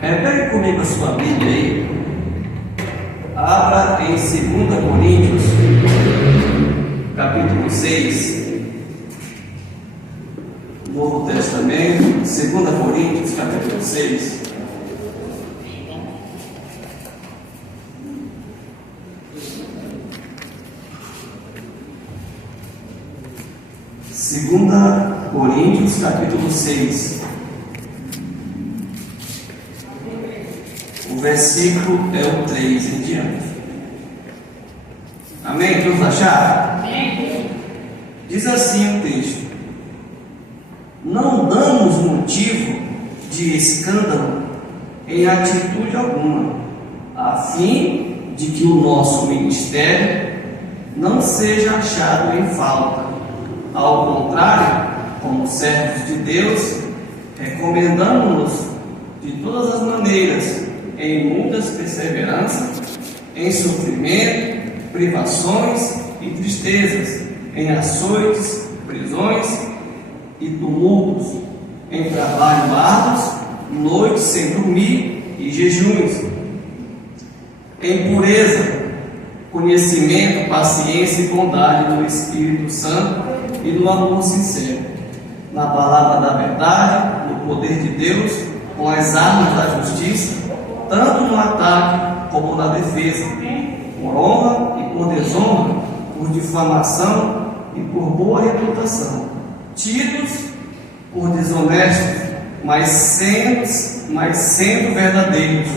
Pegue comigo a sua Bíblia aí. Abra em 2 Coríntios, capítulo 6. Novo Testamento, 2 Coríntios, capítulo 6. Segunda Coríntios, capítulo 6. O versículo é o 3 em diante. Amém? Todos acharam? Amém. Diz assim o texto: não damos motivo de escândalo em atitude alguma, a fim de que o nosso ministério não seja achado em falta. Ao contrário, como servos de Deus, recomendamos-nos de todas as maneiras, em muitas perseveranças, em sofrimento, privações e tristezas, em açoites, prisões e tumultos, em trabalho árduos, noites sem dormir e jejuns, em pureza, conhecimento, paciência e bondade do Espírito Santo e no amor sincero, na palavra da verdade, no poder de Deus, com as armas da justiça, tanto no ataque como na defesa, por honra e por desonra, por difamação e por boa reputação, tidos por desonestos, mas sendo verdadeiros,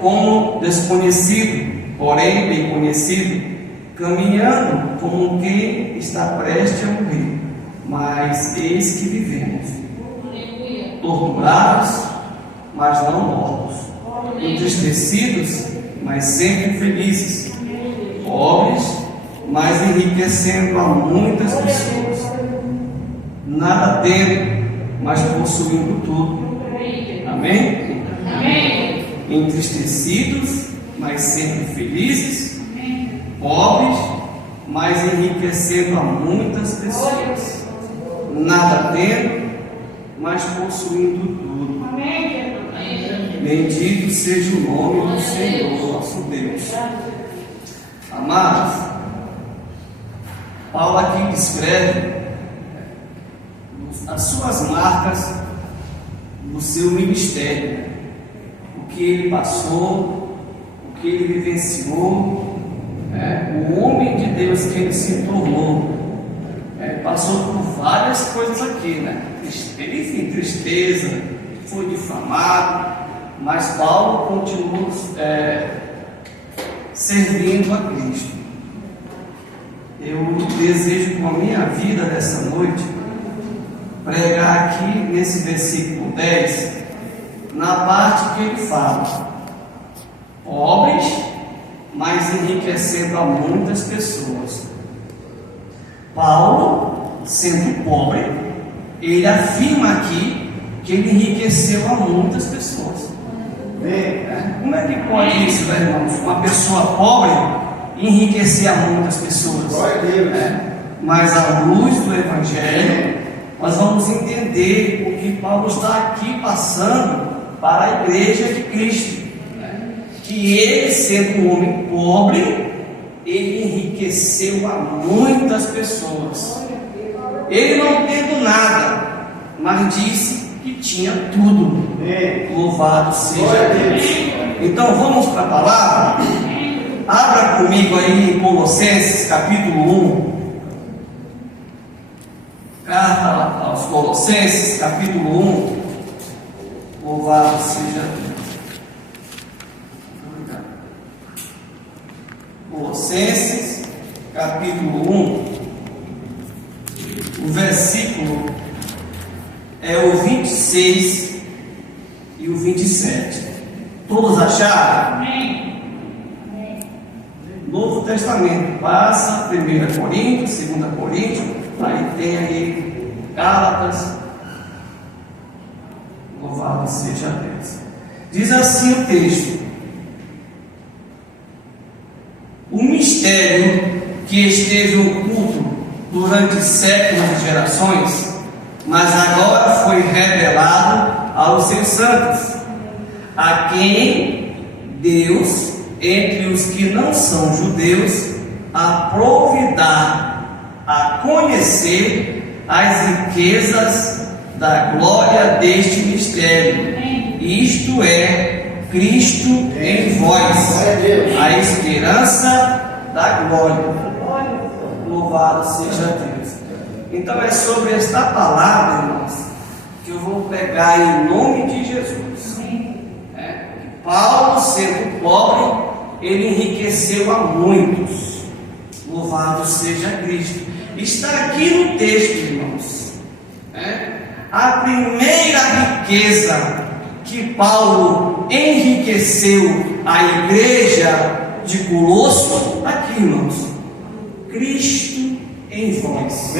como desconhecido, porém bem conhecido, caminhando como quem está prestes a morrer, mas eis que vivemos, torturados, mas não mortos, entristecidos, mas sempre felizes, pobres, mas enriquecendo a muitas pessoas, nada tendo, mas possuindo tudo. Amém? Amém. Entristecidos, mas sempre felizes, pobres, mas enriquecendo a muitas pessoas, nada tendo, mas possuindo tudo. Amém. Bendito seja o nome do Senhor nosso Deus. Amados, Paulo aqui descreve as suas marcas do seu ministério, o que ele passou, o que ele vivenciou, o homem de Deus que ele se tornou. Passou por várias coisas aqui, Enfim, tristeza, foi difamado, mas Paulo continuou servindo a Cristo. Eu desejo com a minha vida dessa noite pregar aqui nesse versículo 10, na parte que ele fala: pobres, mas enriquecendo a muitas pessoas. Paulo, sendo pobre, ele afirma aqui que ele enriqueceu a muitas pessoas. Como é que pode isso, irmãos? Uma pessoa pobre enriquecer a muitas pessoas. Mas à luz do Evangelho, nós vamos entender o que Paulo está aqui passando para a igreja de Cristo. Que ele, sendo um homem pobre, ele enriqueceu a muitas pessoas. Ele não tendo nada, mas disse que tinha tudo. Louvado seja Deus. Então vamos para a palavra. Abra comigo aí em Colossenses capítulo 1. Carta aos Colossenses capítulo 1. Louvado seja Deus. Colossenses capítulo 1. O versículo é o 26 e o 27. Todos acharam? Amém. Novo Testamento passa 1 Coríntios, 2 Coríntios, aí tem aí Gálatas. Louvado seja Deus. Diz assim o texto: o mistério que esteve oculto durante séculos e gerações, mas agora foi revelado aos seus santos, a quem Deus, entre os que não são judeus, aprove dar a conhecer as riquezas da glória deste mistério, isto é, Cristo em vós, a esperança da glória. Louvado seja Deus. Então é sobre esta palavra, irmãos, que eu vou pregar em nome de Jesus. Paulo, sendo pobre, ele enriqueceu a muitos. Louvado seja Cristo. Está aqui no texto, irmãos. A primeira riqueza que Paulo enriqueceu a igreja de Colosso, aqui, irmãos, Cristo em vós.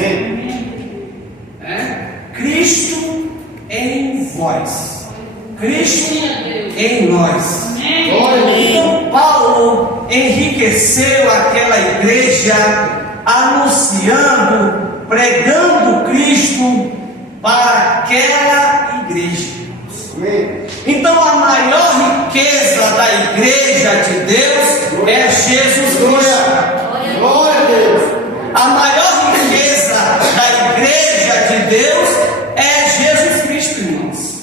Cristo em vós. Cristo em nós. Então Paulo enriqueceu aquela igreja anunciando, pregando Cristo para aquela igreja. Então a maior riqueza da igreja de Deus é Jesus Cristo. Glória a Deus. A maior riqueza da igreja de Deus é Jesus Cristo, irmãos.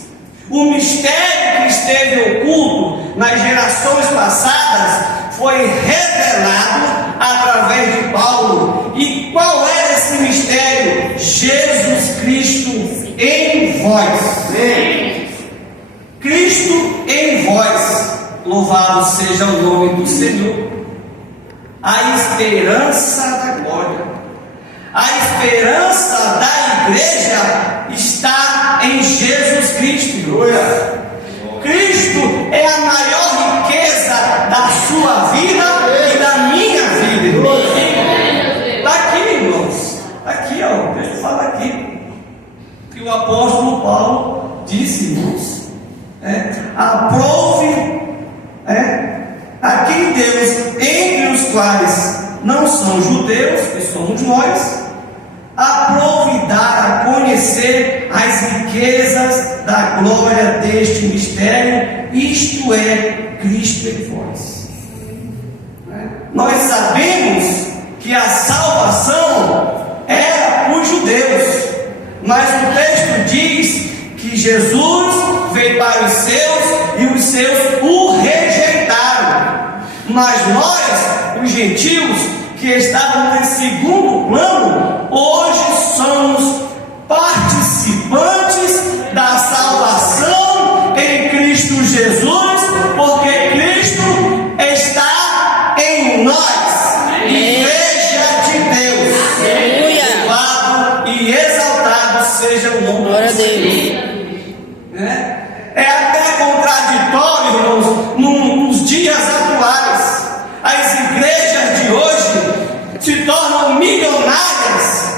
O mistério que esteve oculto nas gerações passadas foi revelado através de Paulo. E qual era esse mistério? Jesus Cristo em vós. Cristo em vós. Louvado seja o nome do Senhor. A esperança da glória. A esperança da igreja está em Jesus Cristo. Cristo é a maior riqueza da sua vida e da minha vida. Está aqui, irmãos. Está aqui, ó. Deixa eu falar aqui. Que o apóstolo Paulo disse, irmãos. Aprove a quem Deus, entre os quais não são judeus, que somos nós, aprove dar a conhecer as riquezas da glória deste mistério, isto é, Cristo em vós. Nós sabemos que a salvação era para os judeus, mas o texto diz que Jesus veio para os seus e os seus o rejeitaram. Mas nós, os gentios, que estávamos em segundo plano, hoje somos participantes da salvação em Cristo Jesus, porque Cristo está em nós, igreja de Deus. Louvado e exaltado seja o nome Glória a Deus. É até contraditório, irmãos, nos dias atuais. As igrejas de hoje se tornam milionárias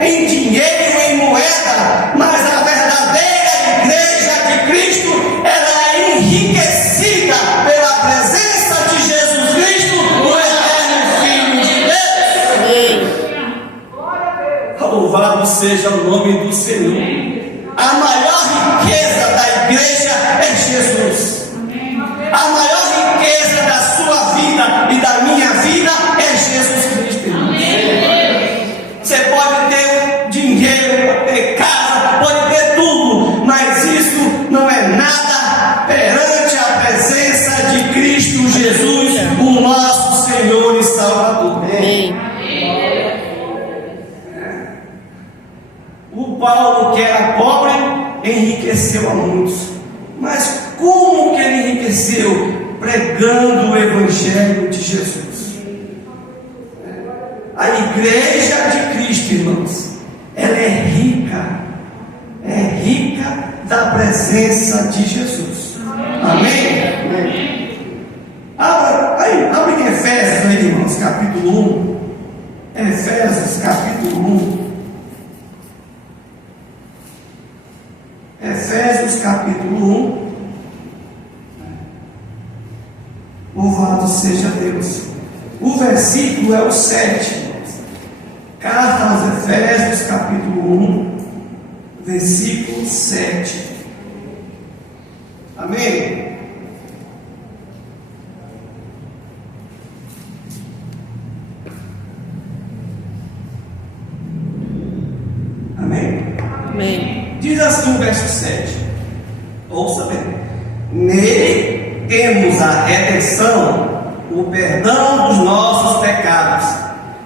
em dinheiro, em moeda, mas a verdadeira igreja de Cristo, ela é enriquecida pela presença de Jesus Cristo, o eterno Filho de Deus. Louvado seja o nome do Senhor. A maior riqueza da igreja é Jesus. A maior riqueza da sua vida e da minha vida é Jesus Cristo. Você pode ter dinheiro, pode ter casa, pode ter tudo, mas isso não é nada perante a presença de Cristo Jesus, o nosso Senhor e Salvador. O Paulo, que era pobre, enriqueceu a muitos. Mas como que ele enriqueceu? Pregando o Evangelho de Jesus. A igreja de Cristo, irmãos, ela é rica da presença de Jesus. Amém? Abre em Efésios aí, irmãos, capítulo 1. Efésios, capítulo 1. Efésios capítulo 1. Louvado seja Deus. O versículo é o 7. Carta aos Efésios capítulo 1, versículo 7. Amém? Amém? Amém. Diz assim o verso 7. Ouça bem. Nele temos a redenção, o perdão dos nossos pecados,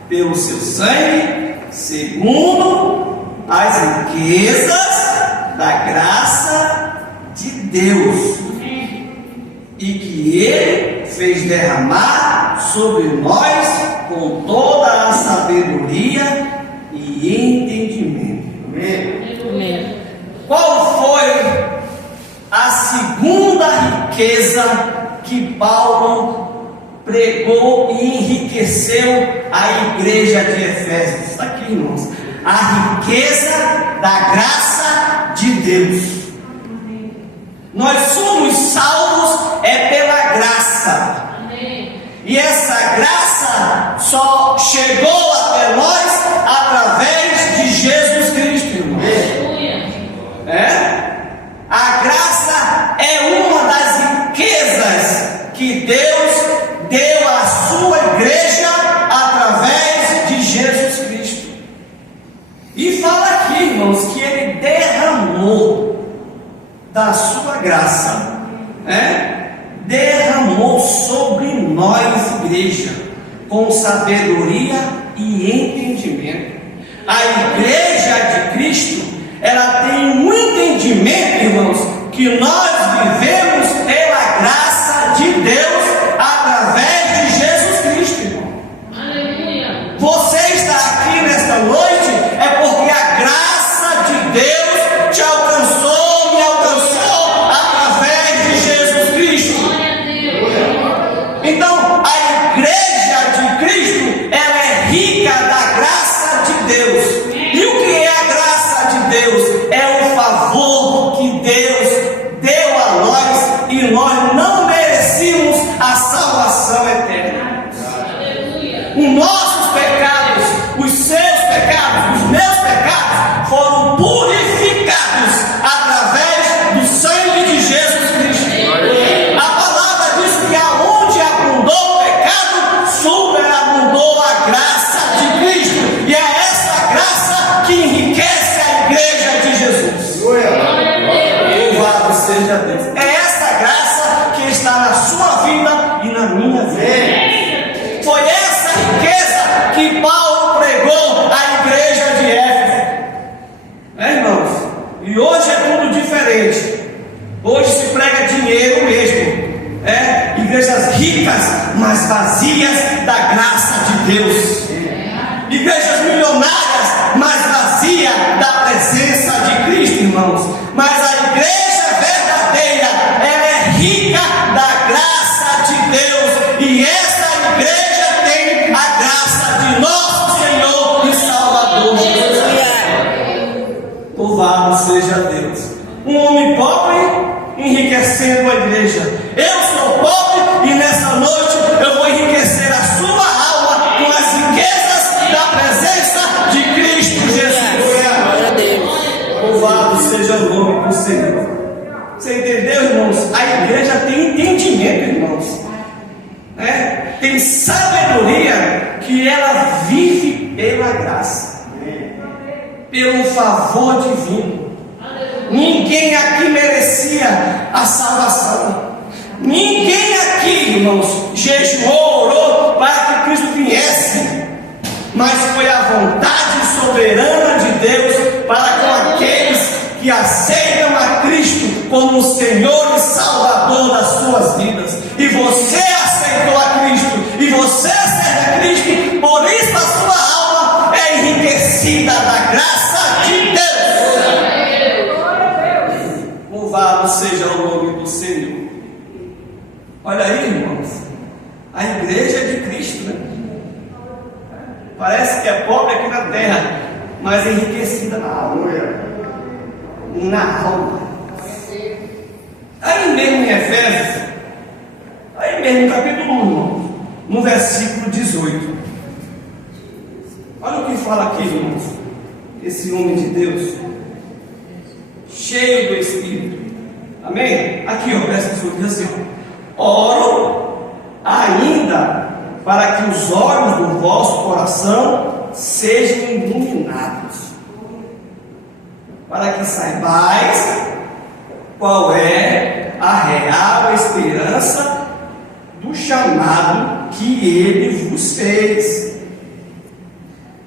pelo seu sangue, segundo as riquezas da graça de Deus, e que Ele fez derramar sobre nós com toda a sabedoria e entendimento. Amém? Amém. Qual foi a segunda riqueza que Paulo pregou e enriqueceu a igreja de Efésios? Está aqui, irmãos. A riqueza da graça de Deus. Nós somos salvos pela graça. E essa graça só chegou até nós através de Jesus Cristo, irmãos. A graça é uma das riquezas que Deus deu à sua igreja através de Jesus Cristo. E fala aqui, irmãos, que Ele derramou da sua graça, derramou sobre nós, igreja, com sabedoria e entendimento. A igreja de Cristo, ela tem um entendimento, irmãos, que nós vivemos pela graça de Deus através de Jesus Cristo, irmão. Aleluia. Você está aqui nesta noite porque a graça de Deus te alcançou, me alcançou através de Jesus Cristo. Então, a igreja de Cristo, ela é rica da graça de Deus. E o que é a graça de Deus? É o favor que Deus deu a nós, e nós não merecíamos a salvação eterna. Os nossos pecados, os seus pecados, os meus pecados foram purificados através do sangue de Jesus Cristo. A palavra diz que aonde abundou o pecado, superabundou a graça de Cristo. E é essa graça que enriquece a igreja de Jesus. Louvado seja Deus. É essa graça que está na sua vida e na minha vida. Foi essa riqueza que Paulo pregou à igreja de Éfeso. Irmãos? E hoje é tudo diferente. Hoje se prega dinheiro mesmo. Igrejas ricas, mas vazias da graça de Deus. Igrejas milionárias, mas vazias da presença de Cristo, irmãos. Mas a igreja verdadeira, ela é rica da graça de Deus. E essa igreja tem a graça de nosso Senhor e Salvador Jesus Cristo. Louvado seja Deus. Um homem pobre enriquecendo a igreja. Eu sou pobre e nessa noite eu vou enriquecer a sua alma com as riquezas da presença de Cristo Jesus. Louvado seja o nome do Senhor. Você entendeu, irmãos? A igreja tem entendimento, irmãos. Tem sabedoria, que ela vive pela graça, pelo favor divino. Ninguém aqui merecia a salvação. Ninguém aqui, irmãos, jejuou, orou para que Cristo viesse. Mas foi a vontade soberana de Deus para com aqueles que aceitam a Cristo como Senhor e Salvador das suas vidas. E você aceitou a Cristo, e você serve a Cristo, por isso a sua alma é enriquecida da graça de Deus. Louvado seja o nome do Senhor. Olha aí, irmãos, a igreja de Cristo, né? Parece que é pobre aqui na terra, mas é enriquecida na alma. Na alma. Aí mesmo em Efésios, aí mesmo no capítulo 1, no versículo 18. Olha o que fala aqui, irmãos. Esse homem de Deus, cheio do Espírito, Amém? Aqui, ó, presta atenção, diz assim: oro ainda para que os olhos do vosso coração sejam iluminados, para que saibais qual é a real esperança do chamado que Ele vos fez,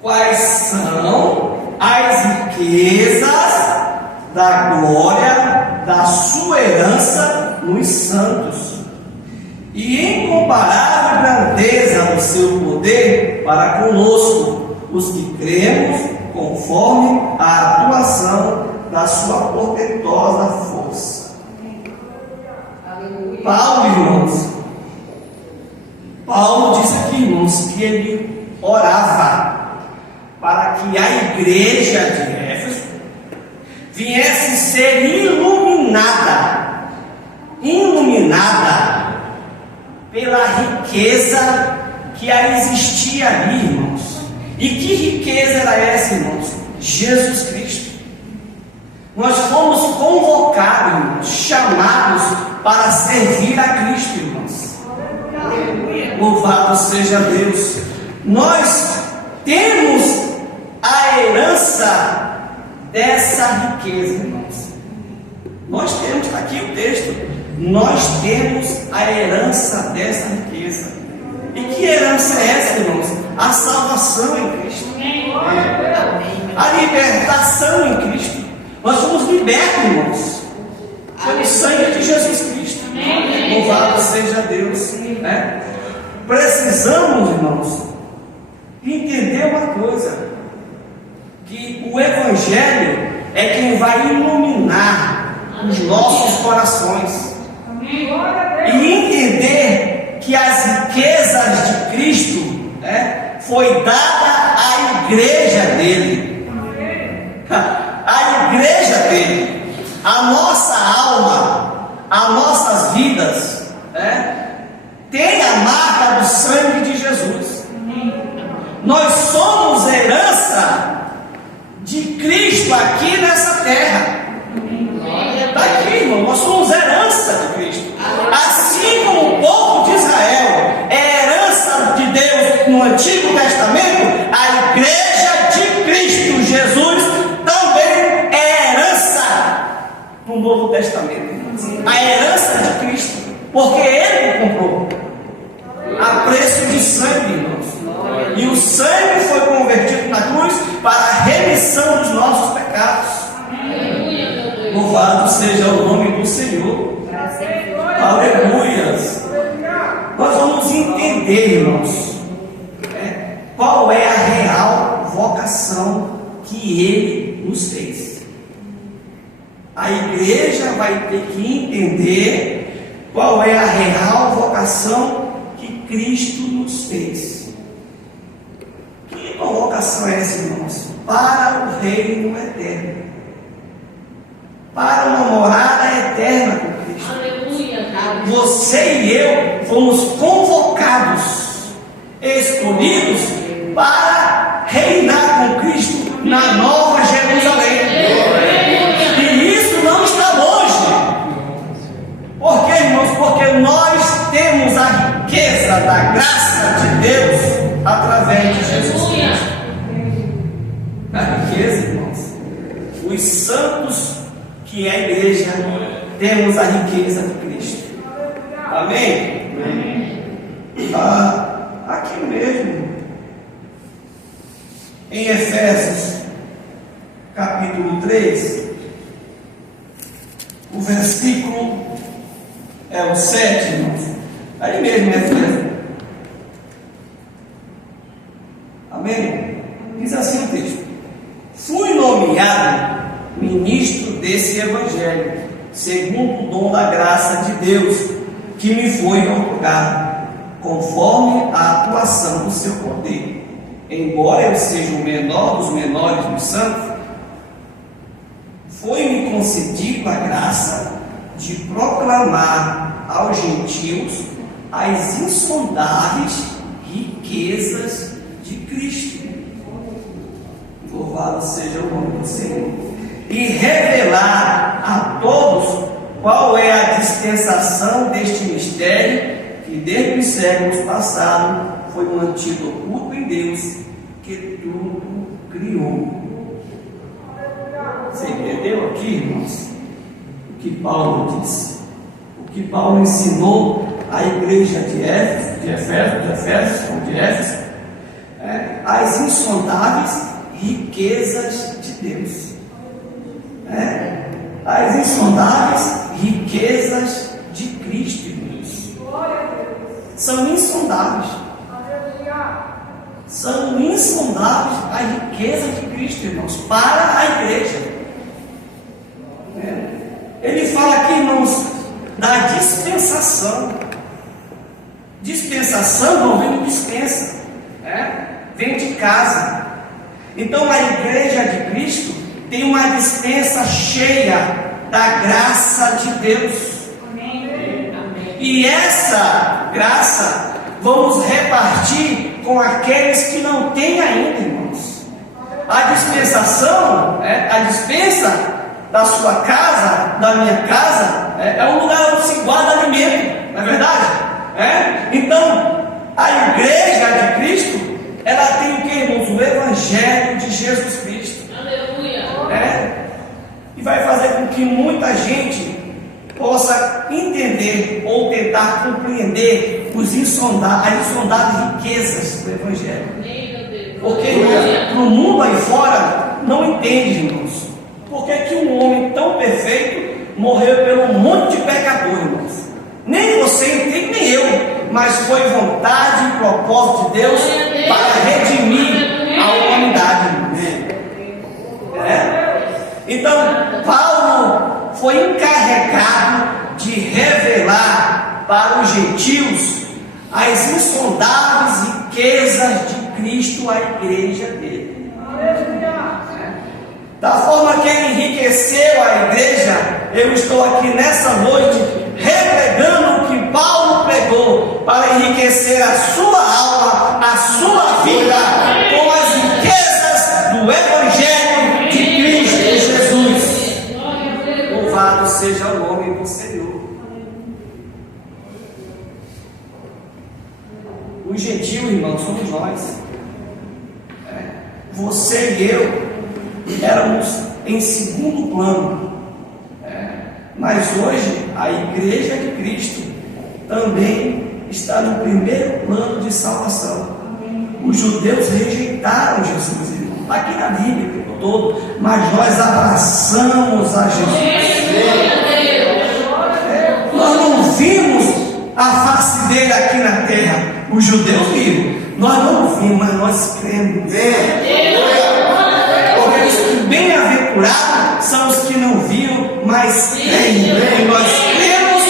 quais são as riquezas da glória da sua herança nos santos, e incomparável grandeza do seu poder para conosco, os que cremos, conforme a atuação da sua portentosa força. Paulo, irmãos, Paulo diz aqui, irmãos, que ele orava para que a igreja de Éfeso viesse ser iluminada pela riqueza que existia ali, irmãos. E que riqueza era essa, irmãos? Jesus Cristo. Nós fomos convocados, irmãos, chamados para servir a Cristo, irmãos. Louvado seja Deus. Nós temos a herança dessa riqueza, irmãos. Nós temos, está aqui o texto, nós temos a herança dessa riqueza. E que herança é essa, irmãos? A salvação em Cristo, a libertação em Cristo. Nós somos libertos, irmãos, pelo sangue de Jesus Cristo. Louvado seja Deus, né? Precisamos, irmãos, entender uma coisa, que o Evangelho é quem vai iluminar os nossos corações, e entender que as riquezas de Cristo, né, foi dada à igreja dele, a igreja dele, a nossa alma, as nossas vidas, né, tem a marca do sangue de Jesus. Nós somos herança de Cristo aqui nessa terra. Está aqui, irmão, nós somos herança de Cristo. Assim como o povo de Israel é herança de Deus no Antigo Testamento, a igreja de Cristo Jesus também é herança no Novo Testamento. A herança de Cristo, porque Ele comprou a preço de sangue, irmãos. E o sangue foi convertido na cruz para a remissão dos nossos pecados. Louvado seja o nome do Senhor. Aleluias. Nós vamos entender, irmãos, qual é a real vocação que Ele nos fez. A igreja vai ter que entender qual é a real vocação que Cristo nos fez. Que vocação é essa, irmãos? Para o reino eterno, para uma morada eterna com Cristo. Aleluia. Você e eu fomos convocados, escolhidos para reinar com Cristo na Nova Jerusalém. E isso não está longe. Por quê, irmãos? Porque nós temos a riqueza da graça de Deus através de Jesus Cristo. A riqueza, irmãos, os santos que é a igreja, temos a riqueza de Cristo. Amém? Aqui mesmo, em Efésios, capítulo 3, o versículo é o 7, irmãos. Aí mesmo, Efésios. Amém? Diz assim o texto: fui nomeado ministro desse Evangelho, segundo o dom da graça de Deus, que me foi otorgado, conforme a atuação do seu poder. Embora eu seja o menor dos menores dos santos, foi-me concedido a graça de proclamar aos gentios as insondáveis riquezas de Cristo. Louvado seja o nome do Senhor. E revelar a todos qual é a dispensação deste mistério que desde os séculos passados foi mantido oculto em Deus, que tudo criou. Você entendeu aqui, irmãos? O que Paulo disse, o que Paulo ensinou à igreja de Éfeso, as insondáveis riquezas de Deus. As insondáveis riquezas de Cristo, irmãos. São insondáveis. São insondáveis as riquezas de Cristo, irmãos, para a igreja. Ele fala aqui, irmãos, da dispensação. Dispensação não vem de dispensa, vem de casa. Então a igreja de Cristo tem uma dispensa cheia da graça de Deus. Amém. E essa graça vamos repartir com aqueles que não têm ainda, irmãos. A dispensação, a dispensa da sua casa, da minha casa, é um lugar onde se guarda alimento, não é verdade? Então, a igreja de Cristo, ela tem o que, irmãos? O Evangelho de Jesus Cristo. E vai fazer com que muita gente possa entender ou tentar compreender as insondáveis riquezas do Evangelho. Porque no mundo aí fora não entende, irmãos, por que um homem tão perfeito morreu pelo monte de pecadores, irmãos. Nem você entende, nem eu, mas foi vontade e propósito de Deus para redimir a humanidade, irmãos. Então, Paulo foi encarregado de revelar para os gentios as insondáveis riquezas de Cristo à igreja dele. Da forma que ele enriqueceu a igreja, eu estou aqui nessa noite repregando o que Paulo pregou para enriquecer a sua alma, a sua vida com as riquezas do Evangelho de Cristo Jesus. Louvado seja o nome do Senhor. Os gentios, irmãos, somos nós. Você e eu éramos em segundo plano. Mas hoje a igreja de Cristo também está no primeiro plano de salvação. Os judeus rejeitaram Jesus, irmão. Está aqui na Bíblia o tempo todo, mas nós abraçamos a Jesus. Nós não vimos a face dele aqui na terra. Os judeus viram, nós não vimos, mas nós cremos. Porque diz que bem-aventurados são os que não viram, mas creem. E nós cremos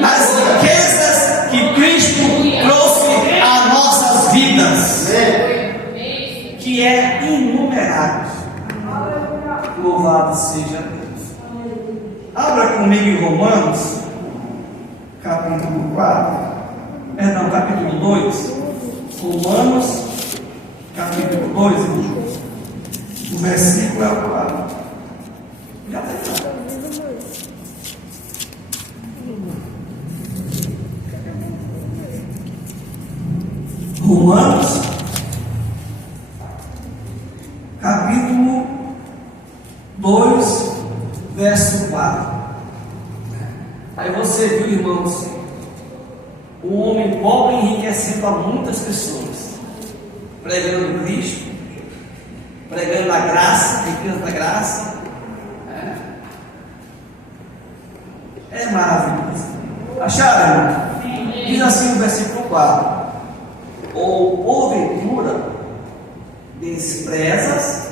nas riquezas que Cristo trouxe a nossas vidas, que é inumerável. Louvado seja Deus. Abra comigo em Romanos, capítulo 4. Capítulo 2. Romanos, capítulo 2, o versículo é o 4. Já está. Romanos, capítulo 2, verso 4. Aí você viu, irmãos, o homem pobre enriquecendo a muitas pessoas, pregando Cristo, pregando a graça, riqueza da graça. É maravilhoso. Acharam? Diz assim o versículo 4: ou porventura desprezas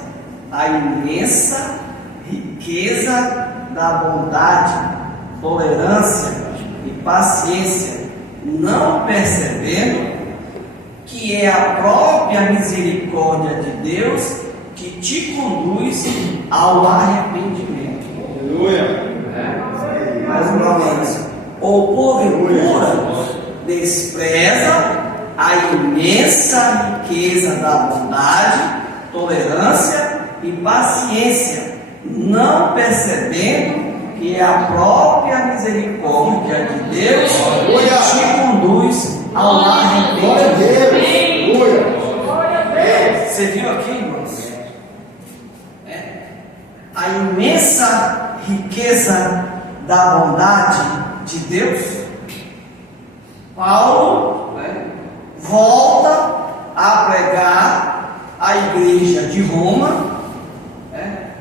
a imensa riqueza da bondade, tolerância e paciência, não percebendo que é a própria misericórdia de Deus que te conduz ao arrependimento. Aleluia. Mais uma vez. Ou porventura despreza a imensa riqueza da bondade, tolerância e paciência, não percebendo que é a própria misericórdia de Deus que te conduz ao arrependimento. Você viu aqui, irmãos? A imensa riqueza da bondade de Deus. Paulo volta a pregar à igreja de Roma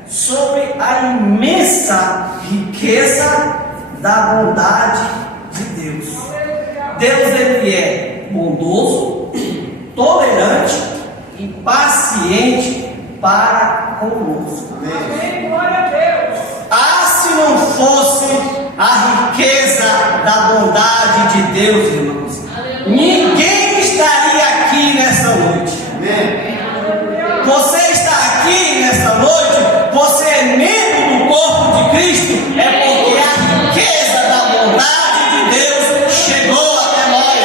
sobre a imensa riqueza da bondade de Deus. Deus, ele é bondoso, tolerante e paciente para conosco. Amém. Glória a Deus. Se não fosse a riqueza da bondade de Deus, irmãos, ninguém estaria aqui nesta noite. Você está aqui nesta noite, você é membro do corpo de Cristo, é porque a riqueza da bondade de Deus chegou até nós.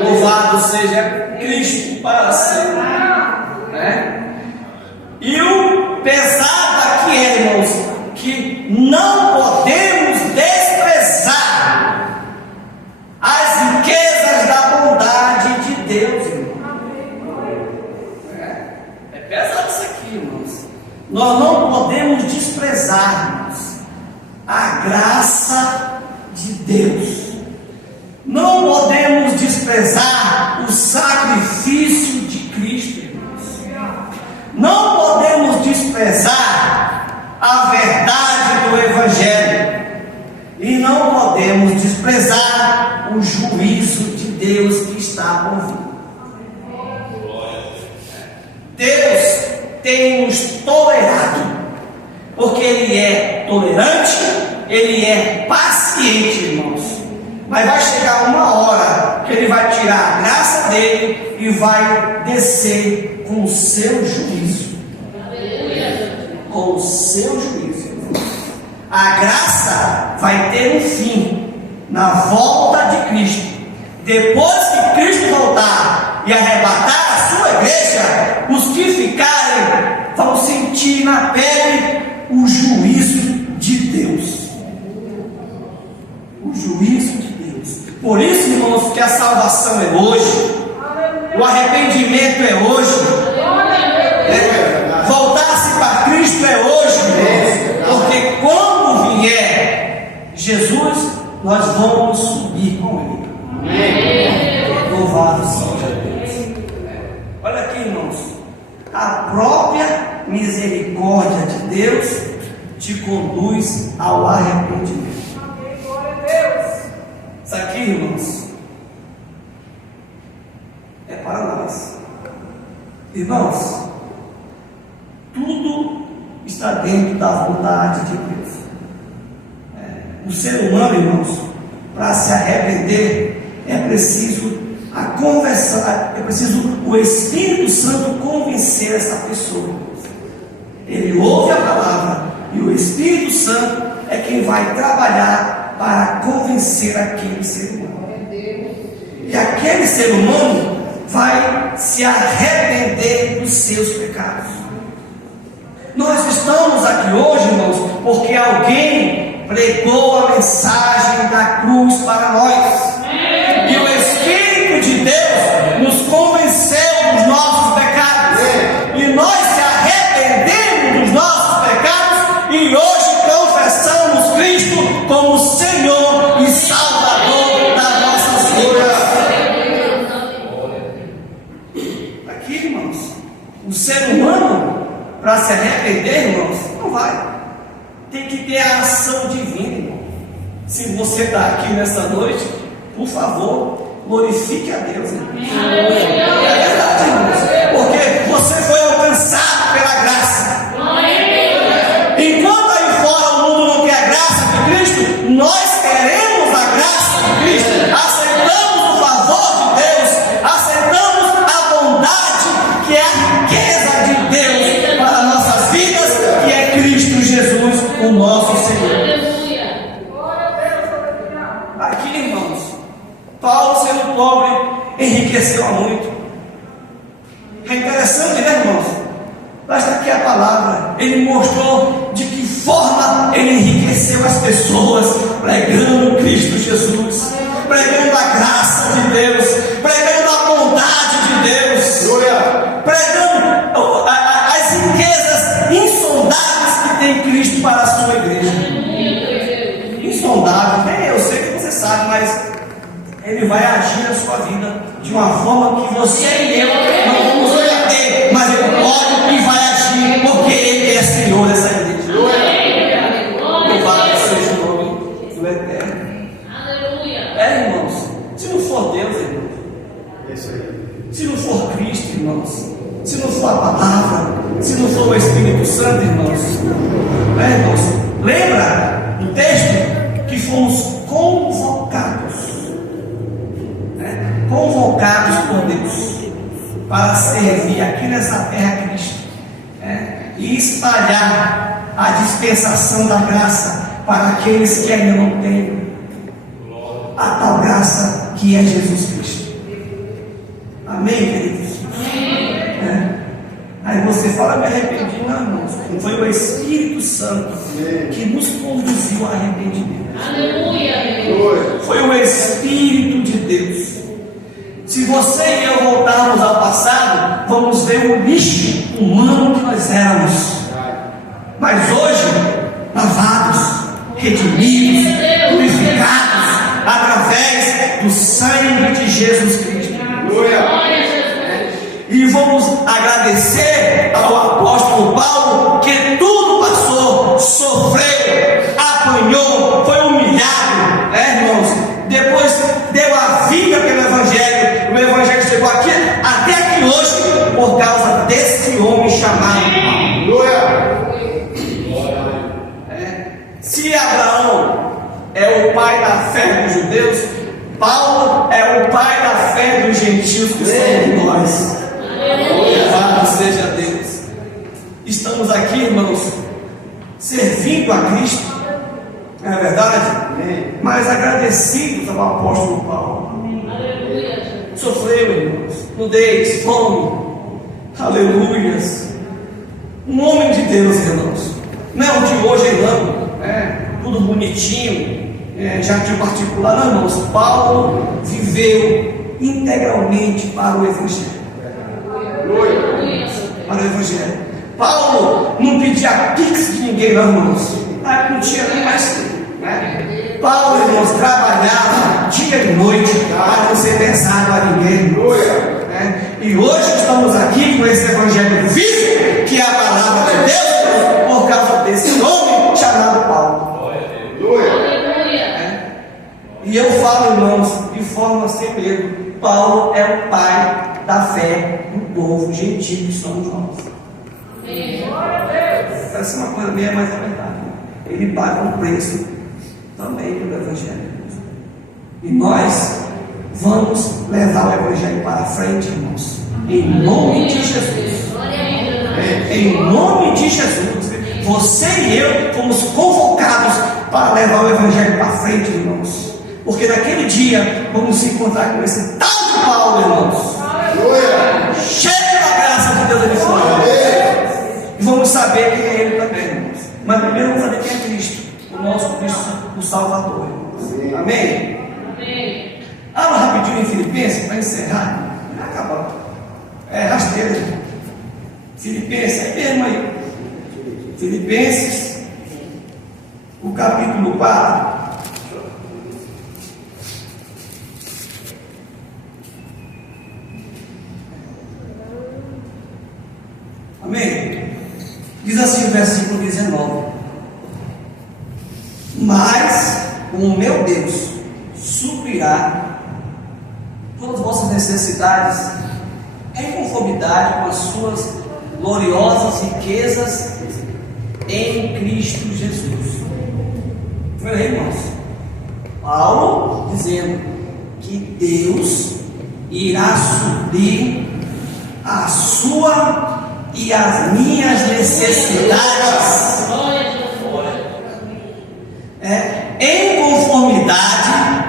Louvado seja Cristo para sempre. E o pesado aqui é, irmãos, que não podemos desprezar as riquezas da bondade de Deus, irmãos. É pesado isso aqui, irmãos. Nós não podemos desprezar, irmãos, a graça de Deus. Não podemos desprezar o sacrifício de Cristo, irmãos. Não podemos desprezar a verdade do Evangelho. E não podemos desprezar o juízo de Deus que está por vir. Deus tem nos tolerado, porque Ele é tolerante, Ele é paciente, irmãos. Mas vai chegar uma hora que Ele vai tirar a graça dele e vai descer com o seu juízo. Com o seu juízo. A graça vai ter um fim na volta de Cristo. Depois que Cristo voltar e arrebatar a sua igreja, os que ficarem vão sentir na pele o juízo de Deus. O juízo de Deus. Por isso, irmãos, que a salvação é hoje. O arrependimento é hoje. Voltar-se para Cristo é hoje, irmãos. Porque quando vier Jesus, nós vamos subir com Ele. Louvado seja Deus. Olha aqui, irmãos. A própria misericórdia de Deus te conduz ao arrependimento. Glória a Deus. Isso aqui, irmãos, é para nós. Irmãos, tudo está dentro da vontade de Deus. O ser humano, irmãos, para se arrepender, é preciso a conversão, é preciso o Espírito Santo convencer essa pessoa. Ele ouve a palavra e o Espírito Santo é quem vai trabalhar para convencer aquele ser humano. E aquele ser humano vai se arrepender dos seus pecados. Nós estamos aqui hoje, irmãos, porque alguém pregou a mensagem da cruz para nós. E o Espírito de Deus nos convenceu dos nossos pecados. E nós se arrependemos dos nossos pecados e hoje confessamos Cristo como Senhor e Salvador das nossas vidas. Aqui, irmãos, o ser humano, para se arrepender, irmãos, não vai. Tem que ter a ação divina, irmão. Se você está aqui nessa noite, por favor, glorifique a Deus, irmão. É verdade, irmãos, porque você foi alcançado pela graça. Enquanto aí fora o mundo não quer a graça de Cristo, nós queremos a graça de Cristo. Aceitamos o favor de Deus, aceitamos a bondade que é a riqueza de Deus para nossas vidas, que é Cristo Jesus, o nosso Senhor. Aqui, irmãos, Paulo, sendo pobre, enriqueceu a muito. É interessante, né, irmãos? Basta aqui a palavra, ele mostrou de que forma pregando Cristo Jesus, pregando a graça de Deus, pregando a bondade de Deus, pregando as riquezas insondáveis que tem Cristo para a sua igreja. Insondável, nem eu sei que você sabe, mas Ele vai agir na sua vida de uma forma que você e eu não vamos entender, mas Ele pode e vai agir, porque Ele é Senhor dessa igreja. Louvado seja o nome do Eterno. Irmãos, se não for Deus, irmãos, se não for Cristo, irmãos, se não for a palavra, se não for o Espírito Santo, irmãos, irmãos, lembra do texto que fomos convocados por Deus para servir aqui nessa terra Cristo, e espalhar a dispensação da graça para aqueles que ainda não têm a tal graça que é Jesus Cristo. Amém, queridos? Aí você fala, me arrependi, não, irmãos. Foi o Espírito Santo que nos conduziu ao arrependimento. Foi o Espírito de Deus. Se você e eu voltarmos ao passado, vamos ver o lixo humano que nós éramos. Mas hoje, lavados, redimidos, purificados através do sangue de Jesus Cristo. E vamos agradecer ao apóstolo Paulo que tudo passou, sofreu, apanhou, foi humilhado, irmãos. Depois deu a vida pelo Evangelho. O Evangelho chegou aqui, até aqui hoje, por causa desse homem chamado Paulo. Se Abraão é o pai da fé dos judeus, Paulo é o pai da fé dos gentios que somos nós. Louvado seja Deus. Estamos aqui, irmãos, servindo a Cristo, não é verdade? Mas agradecidos ao apóstolo Paulo. Sofreu, irmãos, nudez, fome, aleluias. Um homem de Deus, irmãos, não é o de hoje, não, tudo bonitinho, jardim particular, não, irmãos. Paulo viveu integralmente para o Evangelho. Para o Evangelho. Paulo não pedia pix de ninguém, não, irmãos. Não tinha nem mais tempo. Paulo, irmãos, trabalhava dia e noite para não ser pesado a ninguém. E hoje estamos aqui com esse Evangelho vivo, que é a palavra de Deus, por causa desse homem chamado Paulo. E eu falo, irmãos, de forma sem medo, Paulo é o pai da fé do povo gentil que somos nós. Parece uma coisa meio, mas é verdade. Ele paga um preço também pelo Evangelho. E nós vamos levar o Evangelho para frente, irmãos, em nome de Jesus. Em nome de Jesus. Você e eu fomos convocados para levar o Evangelho para frente, irmãos. Porque naquele dia vamos se encontrar com esse tal de Paulo, irmãos, cheio da graça de Deus ali fora. E vamos saber quem é Ele também, irmãos. Mas primeiro vamos saber quem é Cristo, o nosso Cristo, o Salvador, irmãos. Amém? Abra rapidinho em Filipenses para encerrar. Já acabou. Rasteira. Filipenses, é mesmo aí. Filipenses, o capítulo 4. Amém? Diz assim o versículo 19: mas o meu Deus suprirá todas as vossas necessidades em conformidade com as suas gloriosas riquezas em Cristo Jesus. Foi aí, irmãos, Paulo dizendo que Deus irá suprir a sua e as minhas necessidades em conformidade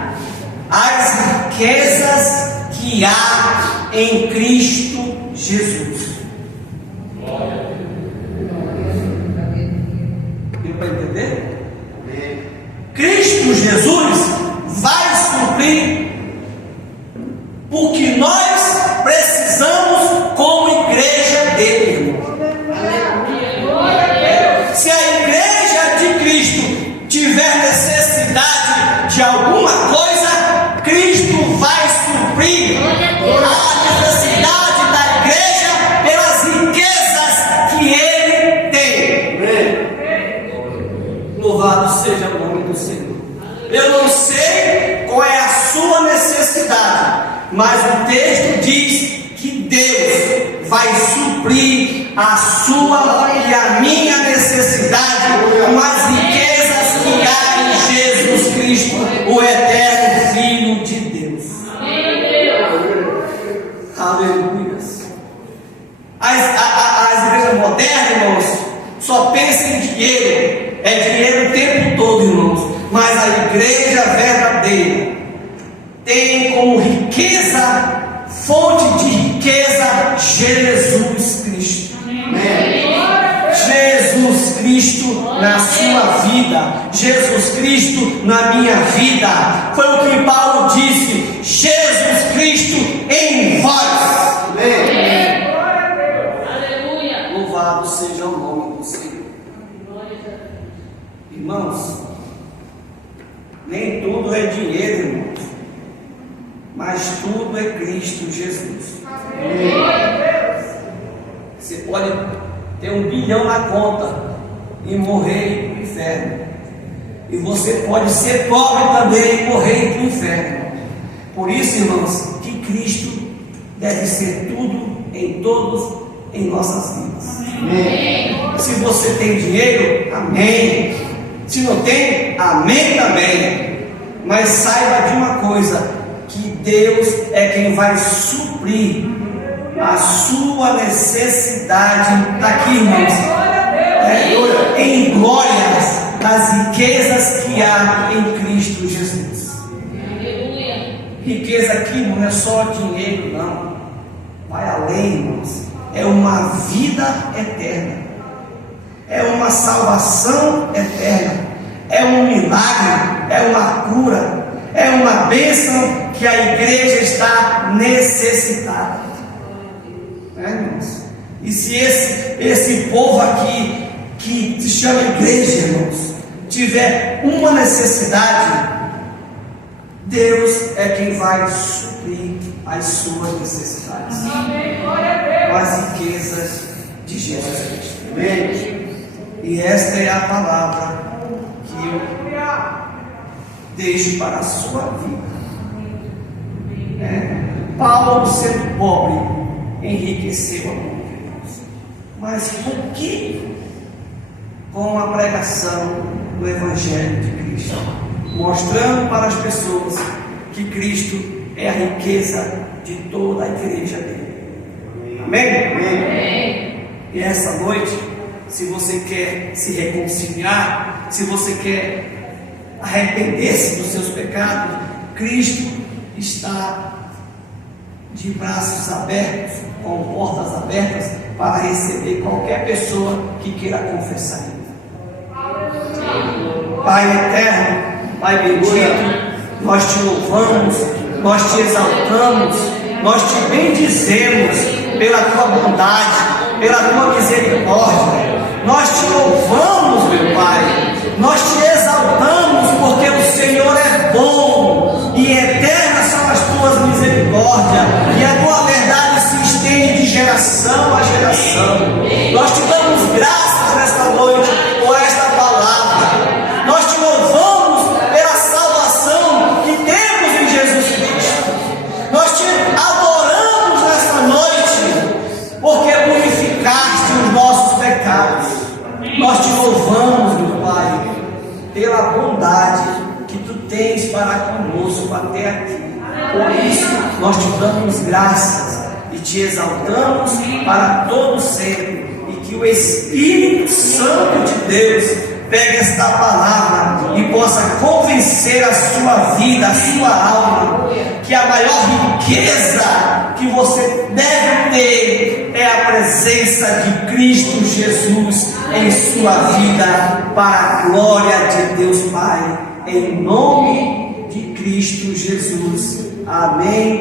às riquezas que há em Cristo Jesus. Deu para entender? Cristo Jesus de alguma coisa, Cristo vai suprir a necessidade da igreja pelas riquezas que Ele tem. Louvado seja o nome do Senhor. Eu não sei qual é a sua necessidade, mas o texto diz que Deus vai suprir a sua e a minha necessidade com as riquezas que há em Jesus Cristo, o eterno Filho de Deus. Aleluia. As igrejas modernas, irmãos, só pensam em dinheiro. É dinheiro o tempo todo, irmãos. Mas a igreja verdadeira tem como riqueza, fonte de riqueza, Jesus Cristo. Jesus Cristo na sua vida, Jesus Cristo na minha vida. Foi o que Paulo disse: Jesus Cristo em vós. Aleluia. Louvado seja o nome do Senhor. Irmãos, nem tudo é dinheiro, irmãos, mas tudo é Cristo Jesus. Você pode ter 1 bilhão na conta e morrer no inferno, e você pode ser pobre também e morrer no inferno. Por isso, irmãos, que Cristo deve ser tudo em todos em nossas vidas. Amém. Se você tem dinheiro, amém. Se não tem, amém também. Mas saiba de uma coisa, que Deus é quem vai suprir a sua necessidade. Está aqui, irmãos, em glórias das riquezas que há em Cristo Jesus. Riqueza aqui não é só dinheiro, não. Vai além, irmãos. É uma vida eterna, é uma salvação eterna, é um milagre, é uma cura, é uma bênção que a igreja está necessitada. Irmãos? E se esse povo aqui, que se chama igreja, irmãos, tiver uma necessidade, Deus é quem vai suprir as suas necessidades com as riquezas de Jesus Cristo. Amém? E esta é a palavra que eu deixo para a sua vida. Paulo, sendo pobre, enriqueceu a muitos, irmãos. Mas com que? Com a pregação do Evangelho de Cristo, mostrando para as pessoas que Cristo é a riqueza de toda a igreja dele. Amém? Amém. E essa noite, se você quer se reconciliar, se você quer arrepender-se dos seus pecados, Cristo está de braços abertos, com portas abertas, para receber qualquer pessoa que queira confessar Ele. Pai eterno, Pai bendito, nós te louvamos, nós te exaltamos, nós te bendizemos pela tua bondade, pela tua misericórdia. Nós te louvamos, meu Pai, nós te exaltamos, porque o Senhor é bom e eternas são as tuas misericórdias, e a tua verdade se estende de geração a geração. Nós te damos graças nesta noite por esta palavra. Nós te louvamos pela salvação que temos em Jesus Cristo. Nós te adoramos nesta noite, porque purificaste os nossos pecados. Nós te louvamos, meu Pai, pela bondade que tu tens para conosco até aqui. Por isso, nós te damos graças e te exaltamos para todo sempre. E que o Espírito Santo de Deus pegue esta palavra e possa convencer a sua vida, a sua alma, que a maior riqueza que você deve ter é a presença de Cristo Jesus em sua vida, para a glória de Deus Pai, em nome de Cristo Jesus. Amém.